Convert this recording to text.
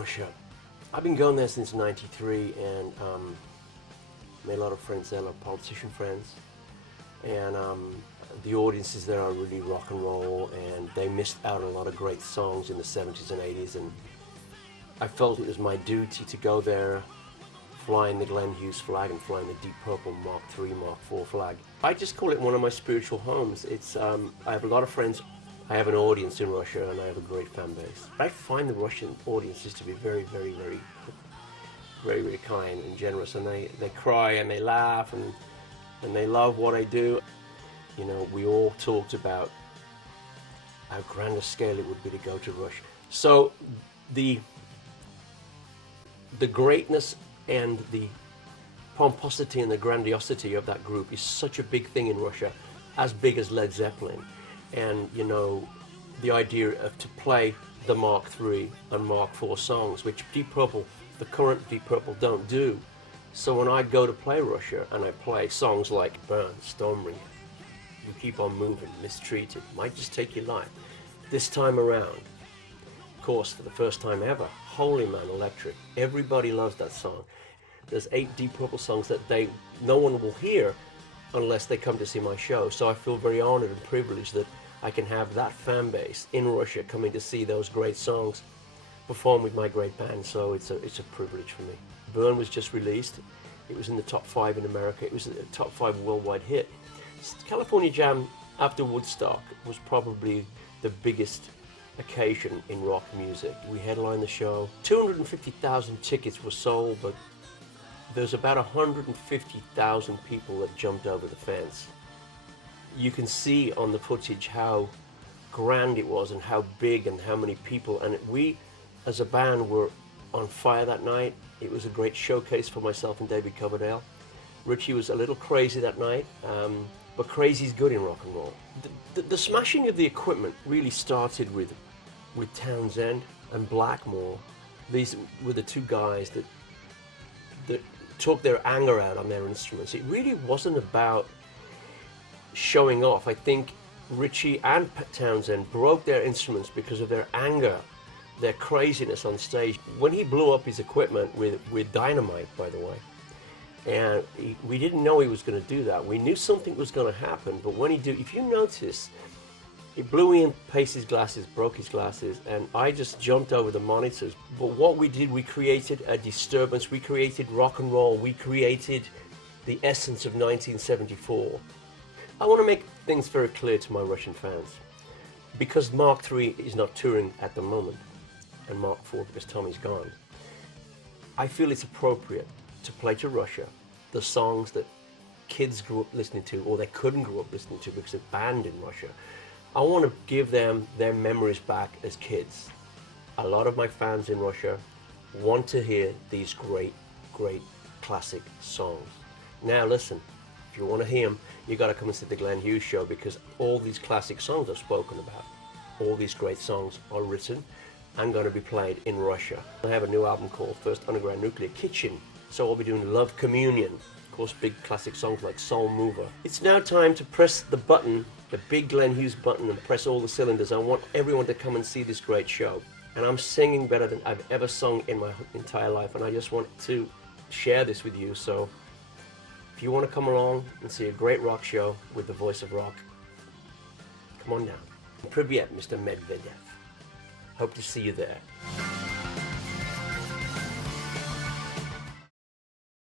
Russia. I've been going there since '93 and made a lot of friends there, a lot of politician friends. And the audiences there are really rock and roll, and they missed out on a lot of great songs in the 70s and 80s. And I felt it was my duty to go there, flying the Glenn Hughes flag and flying the Deep Purple Mark III, Mark IV flag. I just call it one of my spiritual homes. It's I have a lot of friends. I have an audience in Russia, and I have a great fan base. I find the Russian audiences to be very, very, very, very, very kind and generous, and they cry and they laugh and they love what I do. You know, we all talked about how grand a scale it would be to go to Russia. So the greatness and the pomposity and the grandiosity of that group is such a big thing in Russia, as big as Led Zeppelin. And you know, the idea of to play the Mark III and Mark IV songs, which Deep Purple, the current Deep Purple, don't do. So when I go to play Russia and I play songs like Burn, Stormbringer, You Keep On Moving, Mistreated, Might Just Take Your Life, this time around, of course, for the first time ever, Holy Man Electric, everybody loves that song. There's 8 Deep Purple songs that no one will hear unless they come to see my show. So I feel very honored and privileged that I can have that fan base in Russia coming to see those great songs perform with my great band. So it's a privilege for me. Burn was just released. It was in the top 5 in America. It was a top 5 worldwide hit. California Jam after Woodstock was probably the biggest occasion in rock music. We headlined the show. 250,000 tickets were sold, but there's about 150,000 people that jumped over the fence. You can see on the footage how grand it was and how big and how many people, and we as a band were on fire that night. It was a great showcase for myself and David Coverdale. Richie was a little crazy that night, but crazy's good in rock and roll. The smashing of the equipment really started with Townsend and Blackmore. These were the two guys that took their anger out on their instruments. It really wasn't about showing off. I think Richie and Townsend broke their instruments because of their anger, their craziness on stage. When he blew up his equipment with dynamite, by the way, and we didn't know he was going to do that. We knew something was going to happen, but when he did, if you notice, he blew in Pace's glasses, broke his glasses, and I just jumped over the monitors. But what we did, we created a disturbance, we created rock and roll, we created the essence of 1974. I want to make things very clear to my Russian fans. Because Mark III is not touring at the moment, and Mark IV because Tommy's gone, I feel it's appropriate to play to Russia the songs that kids grew up listening to, or they couldn't grow up listening to because they're banned in Russia. I want to give them their memories back as kids. A lot of my fans in Russia want to hear these great, great classic songs. Now listen, if you want to hear them, you got to come and see the Glenn Hughes show, because all these classic songs I've spoken about, all these great songs are written and going to be played in Russia. I have a new album called First Underground Nuclear Kitchen, so I'll be doing Love Communion, of course big classic songs like Soul Mover. It's now time to press the button, the big Glenn Hughes button, and press all the cylinders. I want everyone to come and see this great show. And I'm singing better than I've ever sung in my entire life, and I just want to share this with you. So if you want to come along and see a great rock show with the voice of rock, come on down. Privyet, Mr. Medvedev. Hope to see you there.